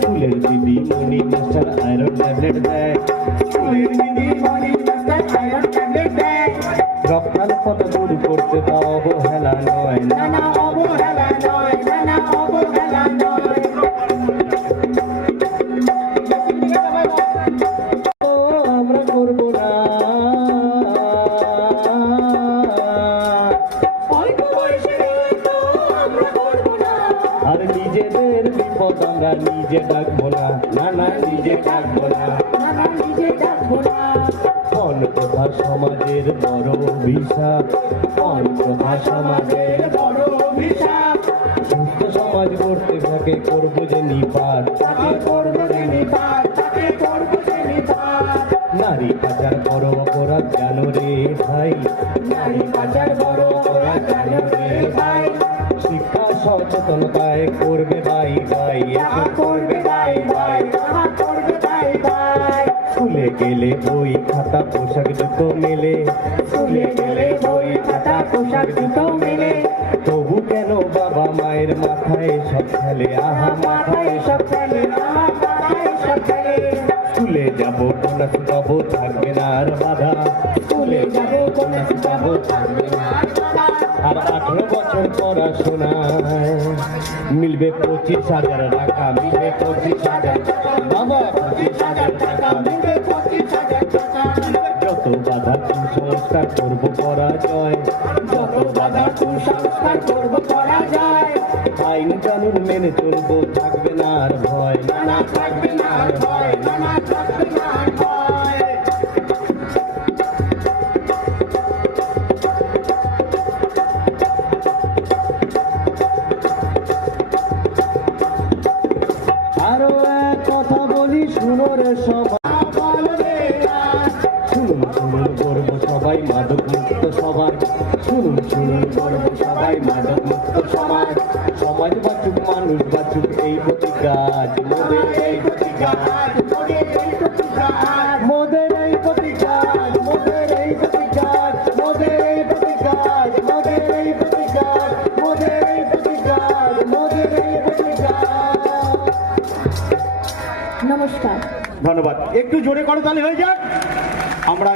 স্কুলের দিদি মনি master iron tablet দেয়, রক্তাল কথা দূর করতে তা অবহেলা নয়, আমরা করবো না। আর নিজেদের বিপদ আমরা নিজে ডাকবো না, না না নিজে ডাকবো না। অন্যথা সমাজের বড় অভিশাপ, অন্যথা সমাজের বড় অভিশাপ। সুস্থ সমাজ গড়তে থাকে করবো যে নিপাত, নারী পাচার বড় অপরাধ জানো রে ভাই, নারী পাচার বড় অপরাধ জানো রে ভাই। শিক্ষা সচেতনতায় করবে ভাই ভাই, করবে ভাই ভাই। স্কুলে গেলে বই খাতা পোশাক জুতো মেলে, স্কুলে গেলে বই খাতা পোশাক জুতো মেলে। তবু কেন বাবা মায়ের মাথায় সব খেলে, আহা মাথায় সব খেলে, স্কুলে যাবো বোনাস পাবো থাকবে না আর বাধা, স্কুলে যাবো বোনাস পাবো থাকবে না আর 18 বছর পড়াশোনায় মিলবে 25,000 টাকা, মিলবে 25,000 টাকা, বাবা 25,000 টাকা, মিলবে 25,000 টাকা। যত বাধা কুসংস্কার করবো পরাজয়, যত বাধা কুসংস্কার করবো পরাজয়। আইন কানুন মেনে চলবো থাকবে না আর ভয়, না না থাকবে না আর ভয়, না না থাকবে না আর ভয়। আরো এক কথা বলি শুনো রে সবাই, শুনুন শুনুন করবো সবাই মাদক মুক্ত সবাই, শুনুন শুনুন করবো সবাই মাদক মুক্ত সমাজ। সমাজ বাঁচুক মানুষ বাঁচুক এই প্রতিকাজ, মোদের এই প্রতিকাজ, মোদের এই প্রতিকাজ, মোদের এই প্রতিকাজ, মোদের এই প্রতিকাজ, মোদের এই প্রতিকাজ, মোদের এই প্রতিকাজ, মোদের এই প্রতিকাজ। নমস্কার। ধন্যবাদ। একটু জোরে করতালি হয়ে যাক। আমরা